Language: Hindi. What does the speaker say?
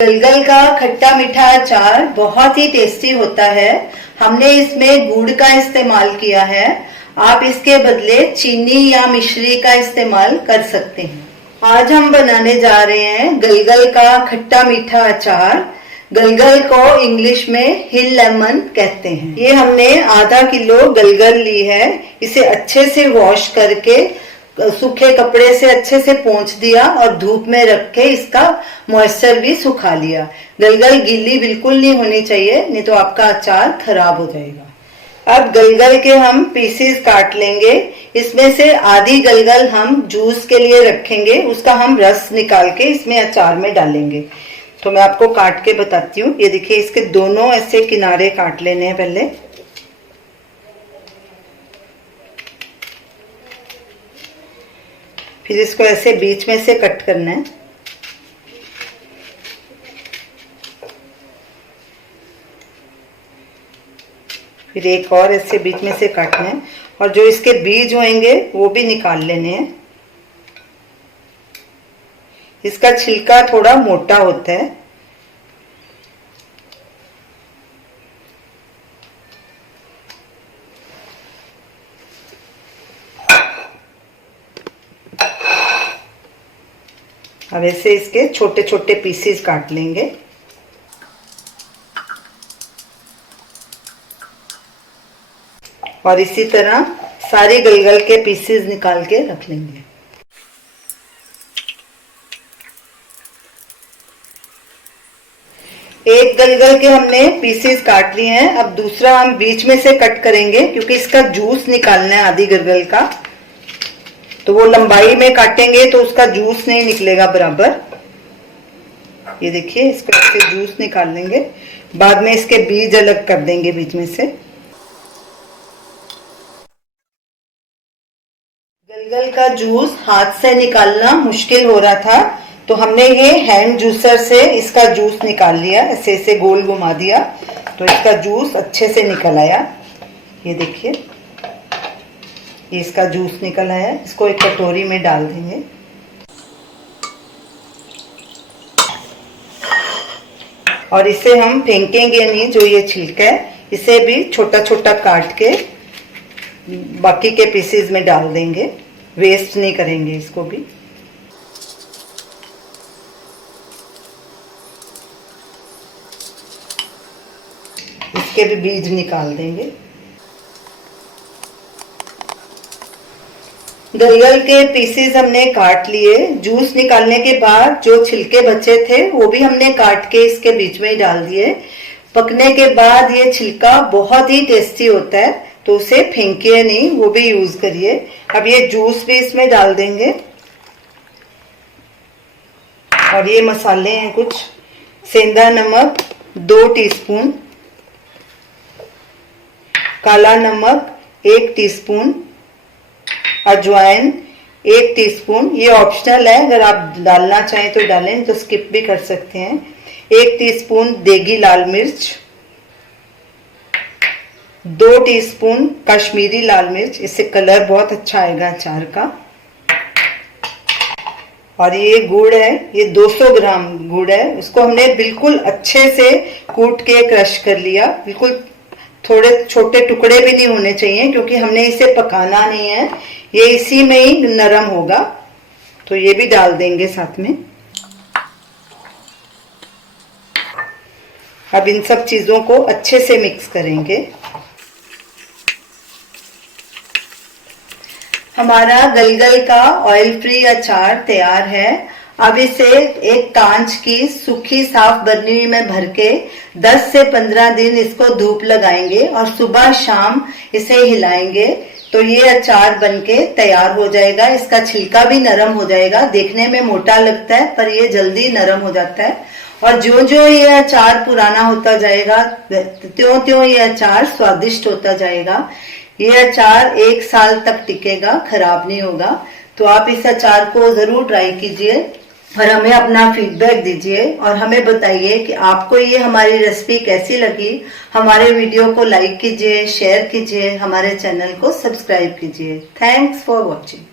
गलगल का खट्टा मीठा अचार बहुत ही टेस्टी होता है। हमने इसमें गुड़ का इस्तेमाल किया है। आप इसके बदले चीनी या मिश्री का इस्तेमाल कर सकते हैं। आज हम बनाने जा रहे हैं गलगल का खट्टा मीठा अचार। गलगल को इंग्लिश में हिल लेमन कहते हैं। ये हमने आधा किलो गलगल ली है। इसे अच्छे से वॉश करके सूखे कपड़े से अच्छे से पोंछ दिया और धूप में रख के इसका मॉइस्चर भी सुखा लिया। गलगल गीली बिल्कुल नहीं होनी चाहिए, नहीं तो आपका अचार खराब हो जाएगा। अब गलगल के हम पीसेस काट लेंगे। इसमें से आधी गलगल हम जूस के लिए रखेंगे, उसका हम रस निकाल के इसमें अचार में डालेंगे। तो मैं आपको काट के बताती हूँ। ये देखिए, इसके दोनों ऐसे किनारे काट लेने हैं पहले। फिर इसको ऐसे बीच में से कट करना है। फिर एक और ऐसे बीच में से काटना है और जो इसके बीज होंगे वो भी निकाल लेने हैं। इसका छिलका थोड़ा मोटा होता है। अब ऐसे इसके छोटे छोटे पीसेस काट लेंगे। और इसी तरह सारे गलगल के पीसेस निकाल के रख लेंगे। एक गलगल के हमने पीसेस काट लिए हैं। अब दूसरा हम बीच में से कट करेंगे क्योंकि इसका जूस निकालना है आधी गलगल का। तो वो लंबाई में काटेंगे तो उसका जूस नहीं निकलेगा बराबर। ये देखिए, इसको ऐसे जूस निकाल लेंगे। बाद में इसके बीज अलग कर देंगे बीच में से। गलगल का जूस हाथ से निकालना मुश्किल हो रहा था, तो हमने ये हैंड जूसर से इसका जूस निकाल लिया। ऐसे ऐसे गोल घुमा दिया तो इसका जूस अच्छे से निकल आया। ये देखिए, ये इसका जूस निकल आया। इसको एक कटोरी में डाल देंगे। और इसे हम फेंकेंगे नहीं। जो ये छिलका है इसे भी छोटा छोटा काट के बाकी के पीसेस में डाल देंगे। वेस्ट नहीं करेंगे इसको भी। इसके भी बीज निकाल देंगे। गलगल के पीसेस हमने काट लिए। जूस निकालने के बाद जो छिलके बचे थे वो भी हमने काट के इसके बीच में ही डाल दिए। पकने के बाद ये छिलका बहुत ही टेस्टी होता है, तो उसे फेंकिए नहीं, वो भी यूज करिए। अब ये जूस भी इसमें डाल देंगे। और ये मसाले हैं कुछ। सेंधा नमक 2 टीस्पून, काला नमक 1 टीस्पून, अजवाइन 1 टीस्पून। ये ऑप्शनल है, अगर आप डालना चाहें तो डालें, तो स्किप भी कर सकते हैं। 1 टीस्पून देगी लाल मिर्च, 2 टीस्पून कश्मीरी लाल मिर्च। इससे कलर बहुत अच्छा आएगा अचार का। और ये गुड़ है, ये 200 ग्राम गुड़ है। उसको हमने बिल्कुल अच्छे से कूट के क्रश कर लिया। बिल्कुल थोड़े छोटे टुकड़े भी नहीं होने चाहिए क्योंकि हमने इसे पकाना नहीं है, ये इसी में ही नरम होगा। तो ये भी डाल देंगे साथ में। अब इन सब चीजों को अच्छे से मिक्स करेंगे। हमारा गलगल का ऑयल फ्री अचार तैयार है। अब इसे एक कांच की सूखी साफ बर्नी में भर के 10 से 15 दिन इसको धूप लगाएंगे और सुबह शाम इसे हिलाएंगे तो ये अचार बनके तैयार हो जाएगा। इसका छिलका भी नरम हो जाएगा। देखने में मोटा लगता है पर ये जल्दी नरम हो जाता है। और जो जो ये अचार पुराना होता जाएगा त्यों त्यों ये अचार स्वादिष्ट होता जाएगा। ये अचार 1 साल तक टिकेगा, खराब नहीं होगा। तो आप इस अचार को जरूर ट्राई कीजिए और हमें अपना फीडबैक दीजिए और हमें बताइए कि आपको ये हमारी रेसिपी कैसी लगी। हमारे वीडियो को लाइक कीजिए, शेयर कीजिए, हमारे चैनल को सब्सक्राइब कीजिए। Thanks for watching.